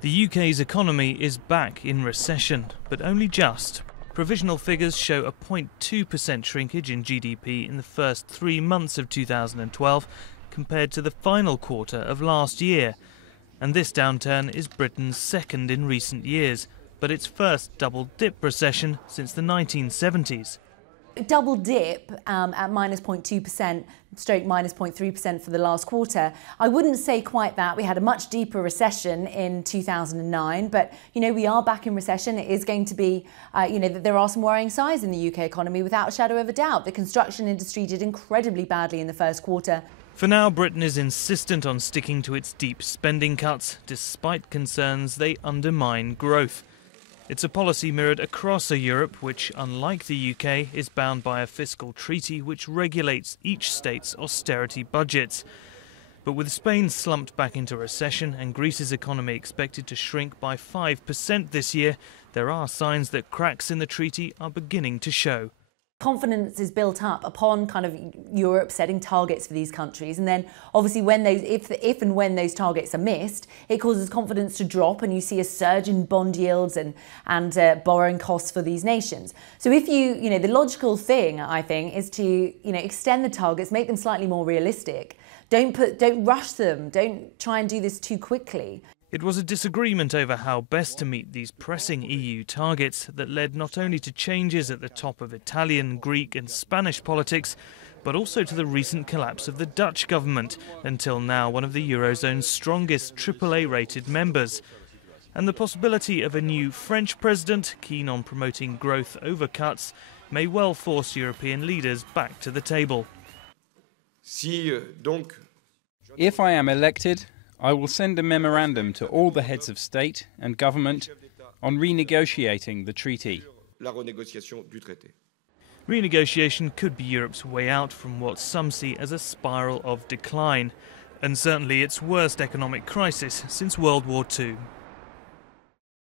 The UK's economy is back in recession, but only just. Provisional figures show a 0.2% shrinkage in GDP in the first 3 months of 2012 compared to the final quarter of last year. And this downturn is Britain's second in recent years, but its first double-dip recession since the 1970s. Double dip at minus 0.2%, stroke minus 0.3% for the last quarter. I wouldn't say quite that. We had a much deeper recession in 2009, but we are back in recession. It is going to be, there are some worrying signs in the UK economy without a shadow of a doubt. The construction industry did incredibly badly in the first quarter. For now, Britain is insistent on sticking to its deep spending cuts, despite concerns they undermine growth. It's a policy mirrored across a Europe which, unlike the UK, is bound by a fiscal treaty which regulates each state's austerity budgets. But with Spain slumped back into recession and Greece's economy expected to shrink by 5% this year, there are signs that cracks in the treaty are beginning to show. Confidence is built up upon kind of Europe setting targets for these countries, and then obviously when those, if and when those targets are missed, it causes confidence to drop, and you see a surge in bond yields and borrowing costs for these nations. So if the logical thing, I think, is to extend the targets, make them slightly more realistic. Don't rush them. Don't try and do this too quickly. It was a disagreement over how best to meet these pressing EU targets that led not only to changes at the top of Italian, Greek and Spanish politics, but also to the recent collapse of the Dutch government, until now one of the Eurozone's strongest AAA-rated members. And the possibility of a new French president, keen on promoting growth over cuts, may well force European leaders back to the table. If I am elected, I will send a memorandum to all the heads of state and government on renegotiating the treaty. Renegotiation could be Europe's way out from what some see as a spiral of decline, and certainly its worst economic crisis since World War II.